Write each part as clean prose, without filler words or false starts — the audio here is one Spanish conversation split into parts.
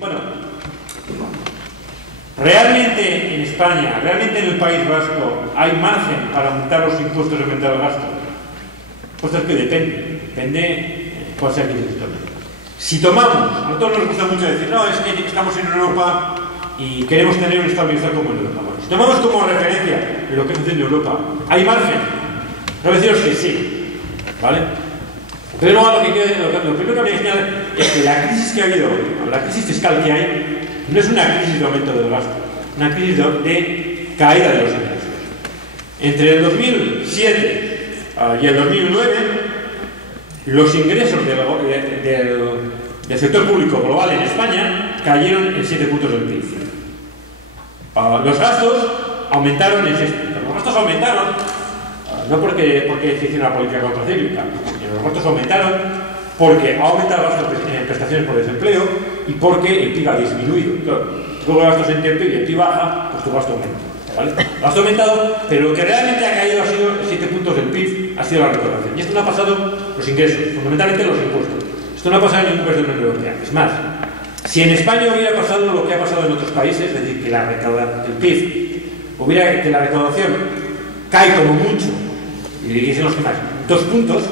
Bueno, realmente en España, realmente en el País Vasco, ¿hay margen para aumentar los impuestos y aumentar el gasto? Pues es que depende cuál sea el criterio. Si tomamos, a nosotros nos gusta mucho decir, no, es que estamos en Europa y queremos tener un Estado bienestar como en Europa. Bueno, si tomamos como referencia lo que hace en Europa, ¿hay margen? No deciros que sí, ¿vale? Pero lo primero que habría que señalar es que la crisis que ha habido, la crisis fiscal que hay, no es una crisis de aumento del gasto, una crisis de caída de los ingresos. Entre el 2007 y el 2009, los ingresos del sector público global en España cayeron en 7 puntos del PIB. Los gastos aumentaron en 6 puntos. Los gastos aumentaron no porque se hizo una política contracíclica, los gastos aumentaron porque ha aumentado el gasto en prestaciones por desempleo y porque el PIB ha disminuido. Claro, luego gastos en el PIB y el PIB baja, pues tu gasto aumenta, ¿vale? El gasto ha aumentado, pero lo que realmente ha caído ha sido 7 puntos del PIB, ha sido la recaudación. Y esto no ha pasado los ingresos, fundamentalmente los impuestos. Esto no ha pasado en ningún país de la Unión Europea. Es más, si en España hubiera pasado lo que ha pasado en otros países, es decir, que el PIB que la recaudación cae como mucho, y dicen los demás, 2 puntos,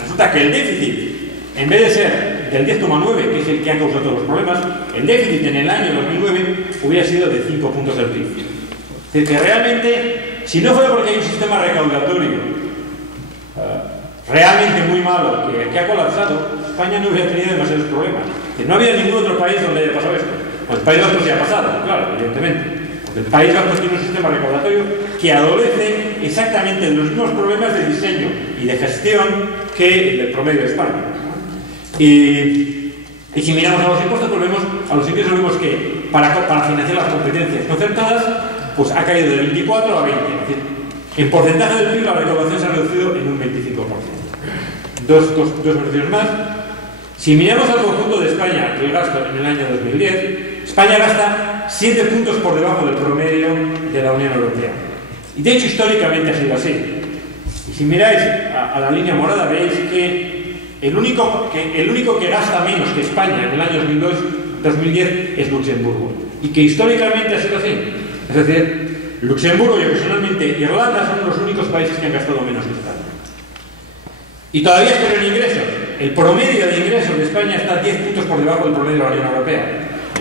resulta que el déficit, en vez de ser del 10,9, que es el que ha causado todos los problemas, el déficit en el año 2009 hubiera sido de 5 puntos del PIB. Es decir, que realmente, si no fuera porque hay un sistema recaudatorio realmente muy malo, que ha colapsado, España no hubiera tenido demasiados problemas. No había ningún otro país donde haya pasado esto. Pues el País Vasco sí ha pasado, claro, evidentemente. Porque el País Vasco tiene un sistema recaudatorio que adolece exactamente de los mismos problemas de diseño y de gestión que el promedio de España. Y si miramos a los impuestos, pues vemos, a los ingresos vemos que para financiar las competencias concertadas, pues ha caído de 24 a 20. Es decir, en porcentaje del PIB la recaudación se ha reducido en un 25%. Dos versiones más. Si miramos al conjunto de España, el gasto en el año 2010, España gasta 7 puntos por debajo del promedio de la Unión Europea. Y de hecho, históricamente ha sido así. Y si miráis a la línea morada, veis que el único que gasta menos que España en el año 2010 es Luxemburgo. Y que históricamente ha sido así. Es decir, Luxemburgo y ocasionalmente Irlanda son los únicos países que han gastado menos que España. Y todavía es por el ingreso. El promedio de ingresos de España está 10 puntos por debajo del promedio de la Unión Europea.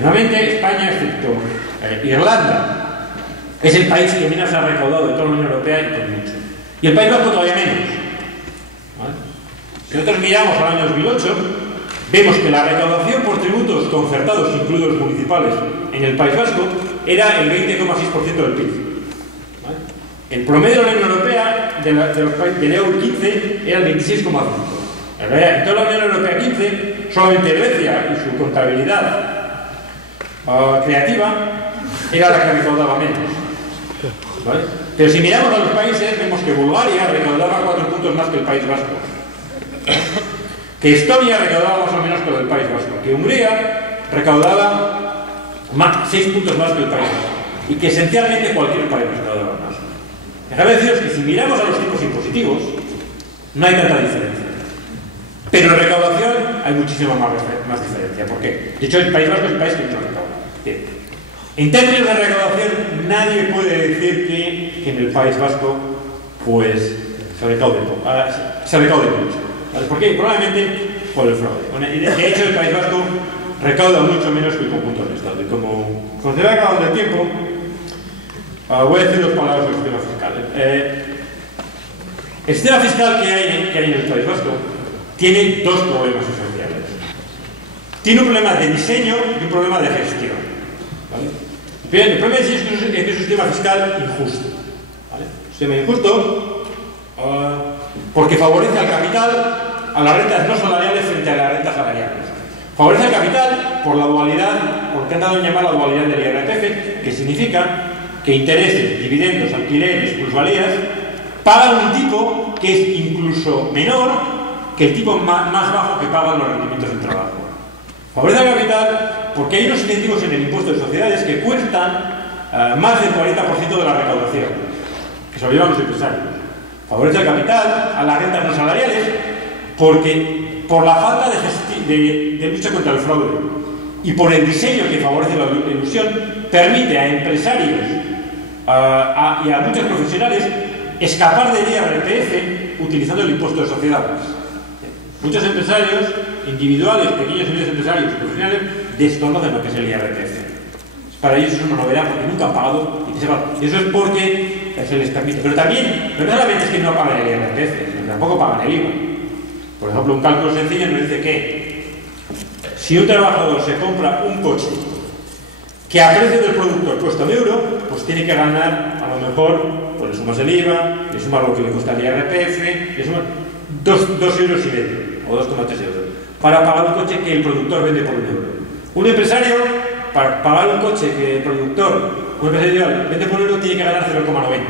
Nuevamente, España, excepto Irlanda, es el país que menos ha recaudado de toda la Unión Europea y por mucho. Y el País Vasco todavía menos. ¿Vale? Si nosotros miramos al año 2008, vemos que la recaudación por tributos concertados, incluidos los municipales, en el País Vasco, era el 20,6% del PIB. ¿Vale? El promedio de la Unión Europea, de los países del EU 15, era el 26,5%. En toda la Unión Europea 15, solamente Grecia y su contabilidad creativa era la que recaudaba menos. ¿Vale? Pero si miramos a los países, vemos que Bulgaria recaudaba 4 puntos más que el País Vasco, que Estonia recaudaba más o menos que el País Vasco, que Hungría recaudaba 6 puntos más que el País Vasco, y que esencialmente cualquier país recaudaba más. Déjame deciros que si miramos a los tipos impositivos, no hay tanta diferencia. Pero en recaudación hay muchísima más diferencia. ¿Por qué? De hecho, el País Vasco es el país que menos recauda. Bien. En términos de recaudación, nadie puede decir que en el País Vasco pues se recaude poco. Se recaude mucho. ¿Vale? ¿Por qué? Probablemente por el fraude. De hecho, el País Vasco recauda mucho menos que el conjunto del Estado. Y como se va acabando el tiempo, voy a decir 2 palabras sobre el sistema fiscal. El sistema fiscal que hay en el País Vasco tiene 2 problemas esenciales. Tiene un problema de diseño y un problema de gestión. ¿Vale? El problema de diseño es que es un sistema fiscal injusto. ¿Vale? Un sistema injusto porque favorece al capital a las rentas no salariales frente a las rentas salariales. Favorece al capital por la dualidad, porque han dado en llamar la dualidad del IRPF, que significa que intereses, dividendos, alquileres, plusvalías pagan un tipo que es incluso menor que el tipo más bajo que pagan los rendimientos del trabajo. Favorece al capital porque hay unos incentivos en el impuesto de sociedades que cuestan más del 40% de la recaudación, que se lo llevan los empresarios. Favorece al capital, a las rentas no salariales, porque por la falta de lucha contra el fraude y por el diseño que favorece la ilusión, permite a empresarios y a muchos profesionales escapar del IRPF utilizando el impuesto de sociedades. Muchos empresarios individuales, pequeños y medios empresarios profesionales desconocen lo que es el IRPF. Para ellos es una novedad porque nunca han pagado y eso es porque se les permite. Pero también, no solamente es que no pagan el IRPF, sino que tampoco pagan el IVA. Por ejemplo, un cálculo sencillo nos dice que si un trabajador se compra un coche que a precio del productor cuesta €1, pues tiene que ganar, a lo mejor, pues le sumas el IVA, le sumas lo que le cuesta el IRPF, le sumas 2,5 € o 2,3 euros para pagar un coche que el productor vende por €1. Un empresario, para pagar un coche que el productor, un empresario vende por €1, tiene que ganar 0,90.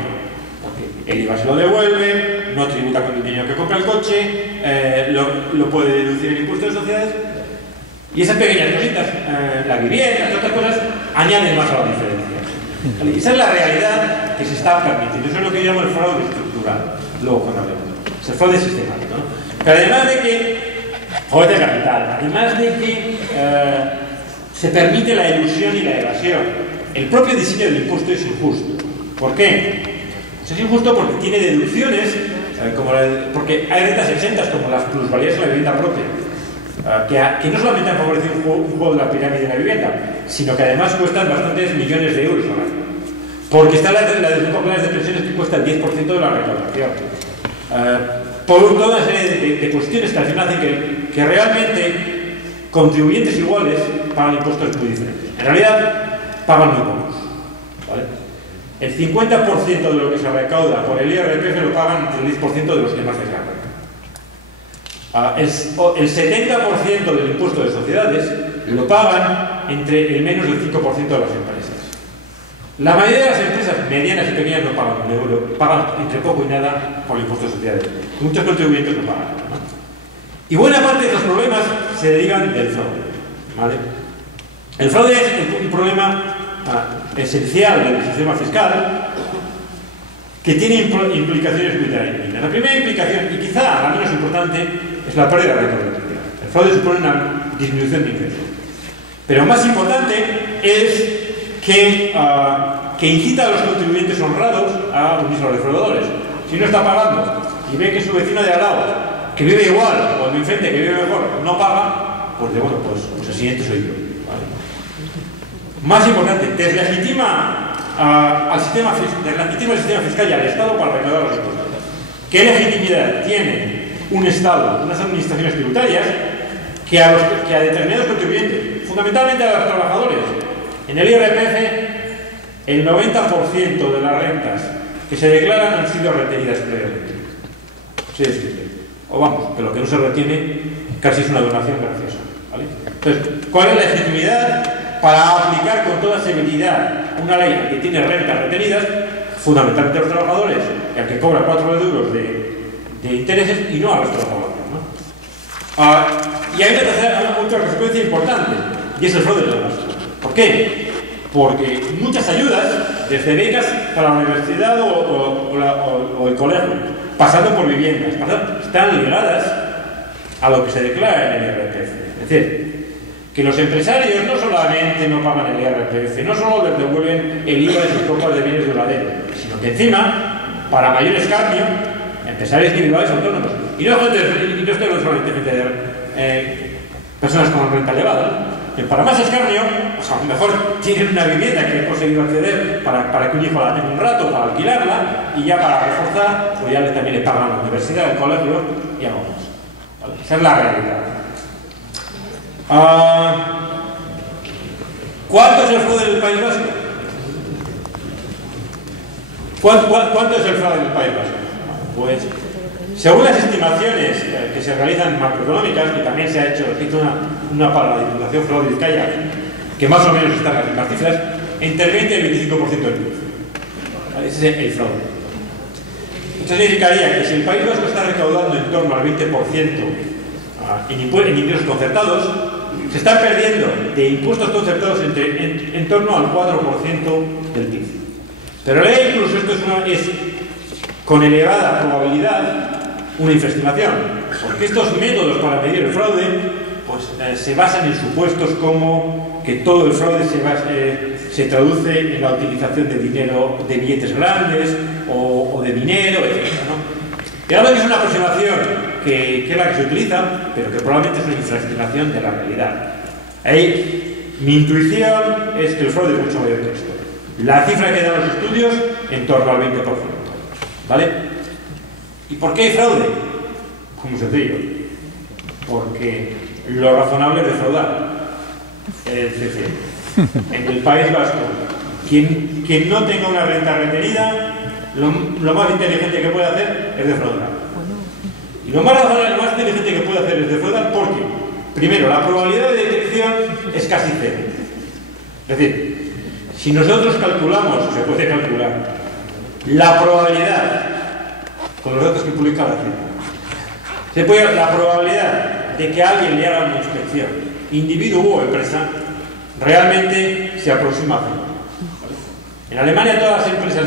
Porque el IVA se lo devuelve, no tributa con el dinero que compra el coche, lo puede deducir el impuesto de sociedades. Y esas pequeñas cositas, la vivienda, otras cosas, añaden más a la diferencia. ¿Vale? Y esa es la realidad que se está permitiendo. Eso es lo que yo llamo el fraude estructural. Luego, cuando hablemos. Es el fraude sistemático, ¿no? Pero además de que, fraude de capital, además de que se permite la ilusión y la evasión, el propio diseño del impuesto es injusto. ¿Por qué? Pues es injusto porque tiene deducciones, porque hay rentas exentas como las plusvalías de la vivienda propia. Que no solamente han favorecido un juego de la pirámide de la vivienda, sino que además cuestan bastantes millones de euros al año. Porque está la deducción por planes de pensiones que cuesta el 10% de la recaudación. Por toda una serie de cuestiones que al final hacen que realmente contribuyentes iguales pagan impuestos muy diferentes. En realidad, pagan muy pocos. ¿Vale? El 50% de lo que se recauda por el IRPF lo pagan entre el 10% de los que más les ganan. El 70% del impuesto de sociedades lo pagan entre el menos del 5% de las empresas. La mayoría de las empresas medianas y pequeñas no pagan €1, pagan entre poco y nada por el impuesto de sociedades. Muchos contribuyentes no pagan, ¿no? Y buena parte de los problemas se derivan del fraude, ¿vale? El fraude es un problema esencial del sistema fiscal que tiene implicaciones muy dañinas. La primera implicación, y quizá la menos importante, es la pérdida de recaudación. El fraude supone una disminución de ingresos. Pero más importante es que incita a los contribuyentes honrados a unirse a los defraudadores. Si uno está pagando y ve que su vecino de al lado, que vive igual, o el de enfrente, que vive mejor, no paga, pues de bueno, pues el siguiente soy yo. ¿Vale? Más importante, deslegitima el sistema fiscal y al Estado para recaudar los impuestos. ¿Qué legitimidad tiene un Estado, unas administraciones tributarias, que a determinados contribuyentes, fundamentalmente a los trabajadores? En el IRPF, el 90% de las rentas que se declaran han sido retenidas previamente. Sí, o vamos, que lo que no se retiene casi es una donación graciosa. ¿Vale? Entonces, ¿cuál es la legitimidad para aplicar con toda severidad una ley que tiene rentas retenidas, fundamentalmente a los trabajadores, y al que cobra 4 euros de intereses y no a los trabajadores? ¿No? Y hay otra consecuencia importante, y es el fraude de la base. ¿Por qué? Porque muchas ayudas, desde becas para la universidad o el colegio, pasando por viviendas, están ligadas a lo que se declara en el IRPF. Es decir, que los empresarios no solamente no pagan el IRPF, no solo les devuelven el IVA de sus compras de bienes duraderos, sino que encima, para mayor escarnio, empresarios individuales autónomos. Y no estoy solamente de personas con renta elevada. Para más escarnio, pues a lo mejor tienen una vivienda que han conseguido acceder para que un hijo la tenga un rato, para alquilarla, y ya para reforzar, pues ya también le pagan la universidad, el colegio y algo más. ¿Vale? Esa es la realidad. ¿Cuánto es el fraude en el País Vasco? ¿Cuánto es el fraude en el País Vasco? Pues, según las estimaciones que se realizan macroeconómicas, que también se ha hecho una para la Diputación Foral de Vizcaya, que más o menos están las mismas cifras, entre el 20 y el 25% del PIB. Ese es el fraude. Esto significaría que si el País Vasco está recaudando en torno al 20% en ingresos concertados, se están perdiendo de impuestos concertados en torno al 4% del PIB. Pero incluso esto es con elevada probabilidad una infraestimación, porque estos métodos para medir el fraude pues se basan en supuestos como que todo el fraude se traduce en la utilización de dinero, de billetes grandes o de dinero, etc., ¿no? Y ahora que es una aproximación que es la que se utiliza, pero que probablemente es una infraestimación de la realidad. Ahí, mi intuición es que el fraude es mucho mayor que esto. La cifra que dan los estudios, en torno al 20%. ¿Vale? ¿Y por qué hay fraude? Como sencillo. Porque lo razonable es defraudar. Es decir, en el País Vasco, quien no tenga una renta retenida, lo más inteligente que puede hacer es defraudar. Y lo más razonable, lo más inteligente que puede hacer es defraudar porque, primero, la probabilidad de detección es casi cero. Es decir, si nosotros calculamos, se puede calcular, la probabilidad, con los datos que publica la CIE, la probabilidad de que alguien le haga una inspección, individuo o empresa, realmente se aproxima a cero. En Alemania todas las empresas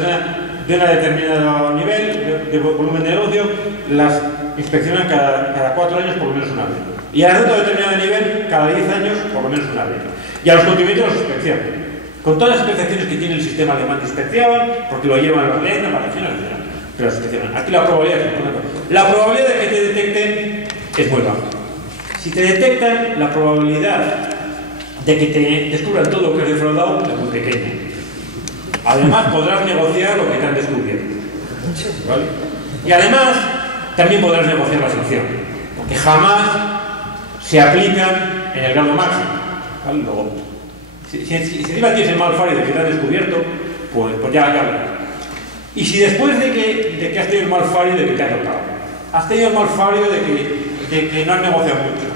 de un determinado nivel de volumen de negocio las inspeccionan cada 4 años por lo menos una vez. Y a otro determinado nivel cada 10 años por lo menos una vez. Y a los contribuyentes los inspeccionan. Con todas las inspecciones que tiene el sistema alemán de inspección, porque lo llevan a las leyes, las regiones, etc. Pero las inspeccionan. Aquí la probabilidad de que te detecten es muy baja. Si te detectan, la probabilidad de que te descubran todo lo que has defraudado es muy pequeña. Además, podrás negociar lo que te han descubierto. ¿Vale? Y además, también podrás negociar la sanción, porque jamás se aplican en el grado máximo. ¿Vale? Luego, si encima tienes el malfario de que te han descubierto, pues ya verás. Y si después de que has tenido el malfario de que te han tocado, has tenido el malfario de que no has negociado mucho,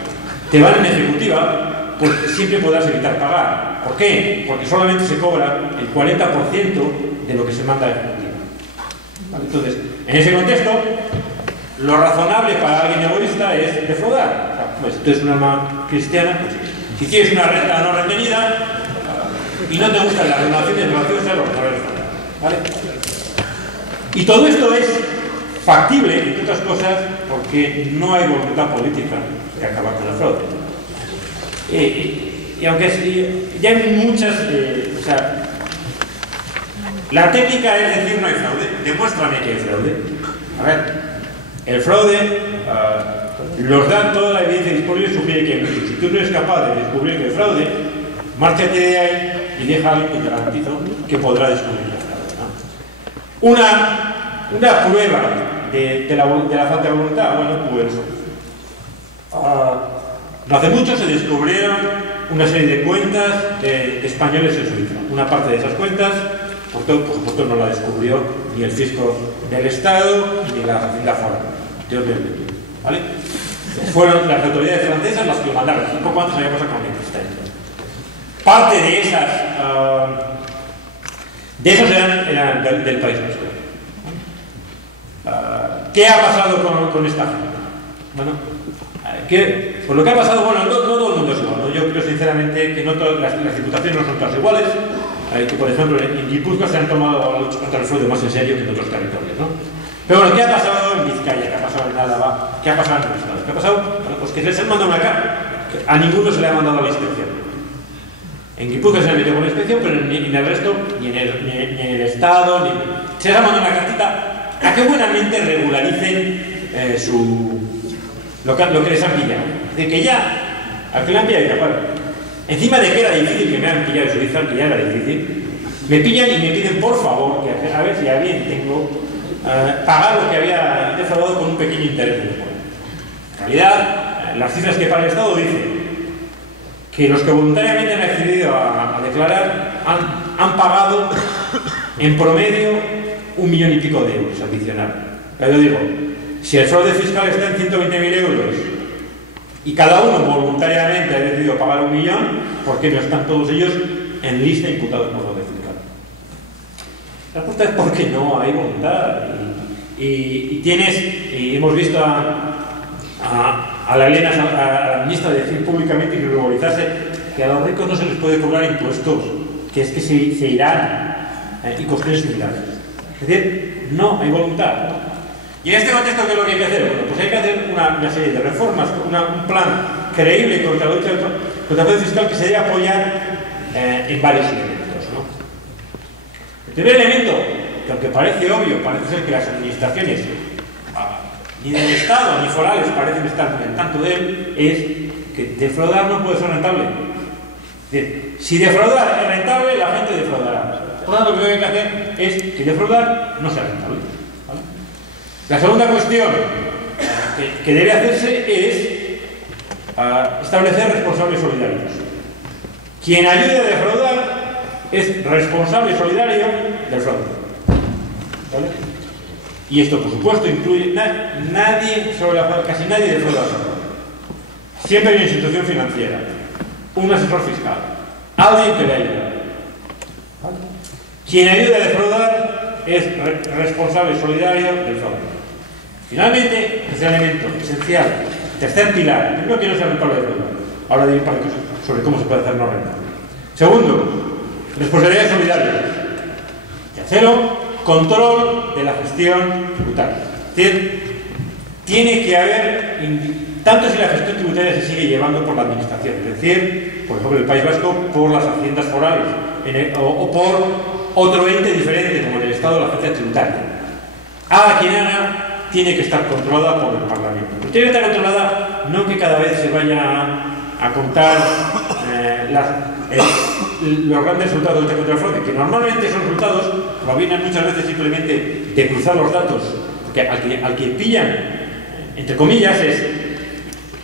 te van en ejecutiva, pues siempre podrás evitar pagar. ¿Por qué? Porque solamente se cobra el 40% de lo que se manda a ejecutiva. ¿Vale? Entonces, en ese contexto, lo razonable para alguien egoísta es defraudar. O sea, pues tú eres una alma cristiana, pues, si tienes una renta no retenida y no te gustan las renovaciones, lo que defraudar. ¿Vale? Y todo esto es factible, entre otras cosas, porque no hay voluntad política de acabar con el fraude. Y aunque ya hay muchas, o sea, la técnica es decir no hay fraude, demuéstrame que hay fraude. A ver, el fraude, los datos, toda la evidencia disponible sugiere que hay mucho. Si tú no eres capaz de descubrir que hay fraude, márchate de ahí y deja a alguien que te garantizo que podrá descubrir el fraude, ¿no? Una prueba de la falta de voluntad, bueno, pues no hace mucho se descubrieron una serie de cuentas de españoles en Suiza. Una parte de esas cuentas, por supuesto, no la descubrió ni el fisco del Estado ni la Hacienda Foral. ¿Vale? Fueron las autoridades francesas las que lo mandaron. Un poco antes había pasado con Liechtenstein. Parte de esos eran del País Vasco. ¿Qué ha pasado con esta gente? Bueno, pues lo que ha pasado, bueno, no todo el mundo es igual, ¿no? Yo creo sinceramente que no todas las diputaciones no son todas iguales, que por ejemplo en Guipúzcoa se han tomado la lucha contra el fraude más en serio que en otros territorios, ¿no? Pero bueno, ¿qué ha pasado en Vizcaya? ¿Qué ha pasado en Álava? ¿Qué ha pasado en el Estado? ¿Qué ha pasado? Bueno, pues que les han mandado una carta. A ninguno se le ha mandado a la inspección. En Guipúzcoa se le metió con la inspección, pero ni en el resto, ni en el Estado, se les ha mandado una cartita a que buenamente regularicen lo que les han pillado. Es decir, que ya, al que le han pillado, ya, bueno, encima de que era difícil que me han pillado en Suiza, que ya era difícil, me pillan y me piden por favor, que a ver si a bien tengo, pagar lo que había defraudado con un pequeño interés. En realidad, las cifras que para el Estado dicen que los que voluntariamente han accedido a declarar han pagado en promedio 1,000,000 y pico de euros adicional. Pero yo digo, si el fraude fiscal está en 120.000 euros y cada uno voluntariamente ha decidido pagar 1.000.000, ¿por qué no están todos ellos en lista imputados por fraude fiscal? La respuesta es porque no hay voluntad. Y hemos visto a la Elena, a la ministra, decir públicamente y ruborizarse que a los ricos no se les puede cobrar impuestos, que es que se irán y cuestiones similares. Es decir, no hay voluntad. Y en este contexto, ¿qué es lo que hay que hacer? Bueno, pues hay que hacer una serie de reformas, un plan creíble contra la lucha contra el fraude fiscal que se debe apoyar en varios elementos, ¿no? El primer elemento, que aunque parece obvio, parece ser que las administraciones ni del Estado ni forales parecen estar en tanto de él, es que defraudar no puede ser rentable. Es decir, si defraudar es rentable, la gente defraudará. Por lo tanto, lo que hay que hacer es que defraudar no sea rentable, ¿vale? La segunda cuestión que debe hacerse es establecer responsables solidarios. Quien ayude a defraudar es responsable solidario del fraude, ¿vale? Y esto, por supuesto, incluye casi nadie defrauda. Siempre hay una institución financiera, un asesor fiscal, alguien que le ayuda, ¿vale? Quien ayuda a defraudar es responsable solidario del fraude. Finalmente, tercer elemento esencial, tercer pilar, primero que no sea rentable defraudar. Ahora diré un par de cosas sobre cómo se puede hacer no rentable. Segundo, responsabilidad solidaria. Tercero, control de la gestión tributaria. Es decir, tiene que haber, tanto si la gestión tributaria se sigue llevando por la administración, es decir, por ejemplo, el País Vasco, por las haciendas forales, o por otro ente diferente, como en el Estado, la agencia tributaria. Haga quien haga, tiene que estar controlada por el Parlamento. Pero tiene que estar controlada no que cada vez se vaya a contar los grandes resultados de lucha contra el fraude, que normalmente esos resultados provienen muchas veces simplemente de cruzar los datos, porque al que pillan, entre comillas, es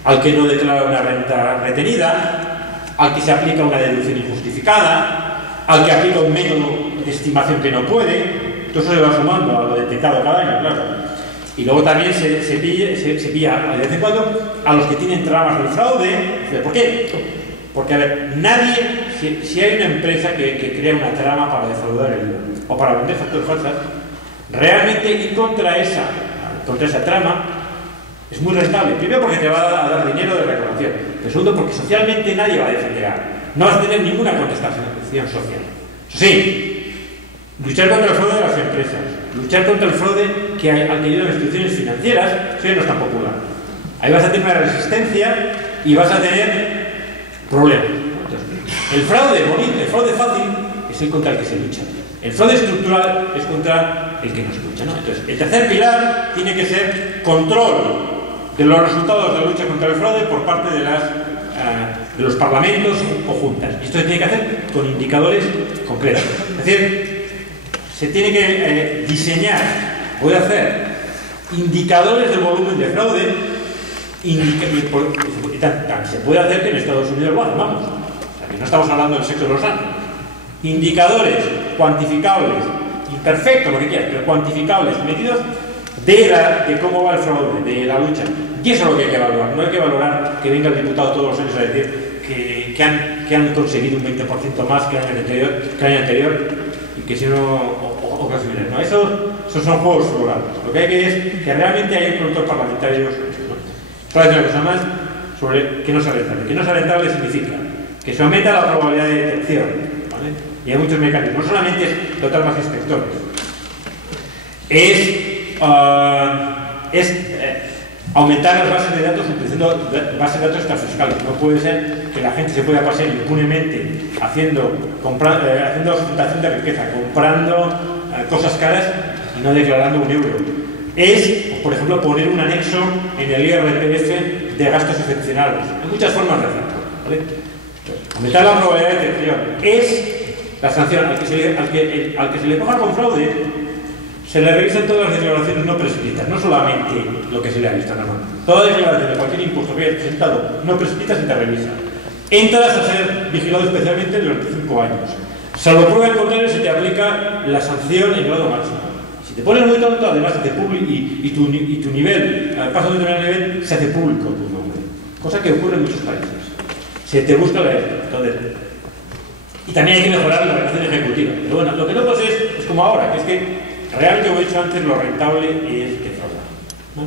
al que no declara una renta retenida, al que se aplica una deducción injustificada, al que aplica un método de estimación que no puede. Todo eso se va sumando a lo detectado cada año, claro. Y luego también se pilla de vez en cuando a los que tienen tramas del fraude. ¿Por qué? Porque, a ver, nadie, si hay una empresa que crea una trama para defraudar o para vender facturas falsas, realmente ir contra esa trama es muy rentable. Primero porque te va a dar dinero de reclamación. Pero segundo porque socialmente nadie va a defender. No vas a tener ninguna contestación social. Eso sí, luchar contra el fraude de las empresas, luchar contra el fraude al que ayudan las instituciones financieras, eso ya no es tan popular. Ahí vas a tener una resistencia y vas a tener problemas. Entonces, el fraude bonito, el fraude fácil es el contra el que se lucha. El fraude estructural es contra el que no se lucha, ¿no? Entonces, el tercer pilar tiene que ser control de los resultados de la lucha contra el fraude por parte de los parlamentos o juntas. Esto se tiene que hacer con indicadores concretos. Es decir, se tiene que diseñar, voy a hacer indicadores del volumen de fraude, se puede hacer que en Estados Unidos lo hacen, vamos. O sea, que no estamos hablando del sexo de los años. Indicadores cuantificables, imperfectos, lo que quieras, pero cuantificables, medidos de cómo va el fraude, de la lucha. Y eso es lo que hay que evaluar. No hay que valorar que venga el diputado todos los años a decir que han conseguido un 20% más que el año anterior y que si no casi bien. No, esos son juegos florales. Lo que hay que es que realmente hay un productor parlamentario. Para decir una cosa más sobre que no sea rentable. Que no sea rentable significa que se aumenta la probabilidad de detección, ¿vale? Y hay muchos mecanismos. No solamente es dotar más inspectores, es aumentar las bases de datos utilizando bases de datos extrafiscales. No puede ser que la gente se pueda pasar impunemente haciendo ostentación de riqueza, comprando cosas caras y no declarando un euro. Es, por ejemplo, poner un anexo en el IRPF de gastos excepcionales. Hay muchas formas de hacerlo, ¿vale? Aumentar la probabilidad de detección. Es la sanción al que se le coja con fraude. Se le revisan todas las declaraciones no prescritas, no solamente lo que se le ha visto, no. Toda declaración de cualquier impuesto que hayas presentado no prescrita se te revisa. Entras a ser vigilado especialmente durante 5 años. Salvo prueba en contrario, se te aplica la sanción en grado máximo. Si te pones muy tonto, además se hace público y tu nivel, al paso de un determinado nivel, se hace público tu nombre. Cosa que ocurre en muchos países. Se te busca la entonces. Y también hay que mejorar la relación ejecutiva. Pero bueno, lo que no pasa es como ahora, que es que realmente, como he dicho antes, lo rentable es defraudar, ¿no?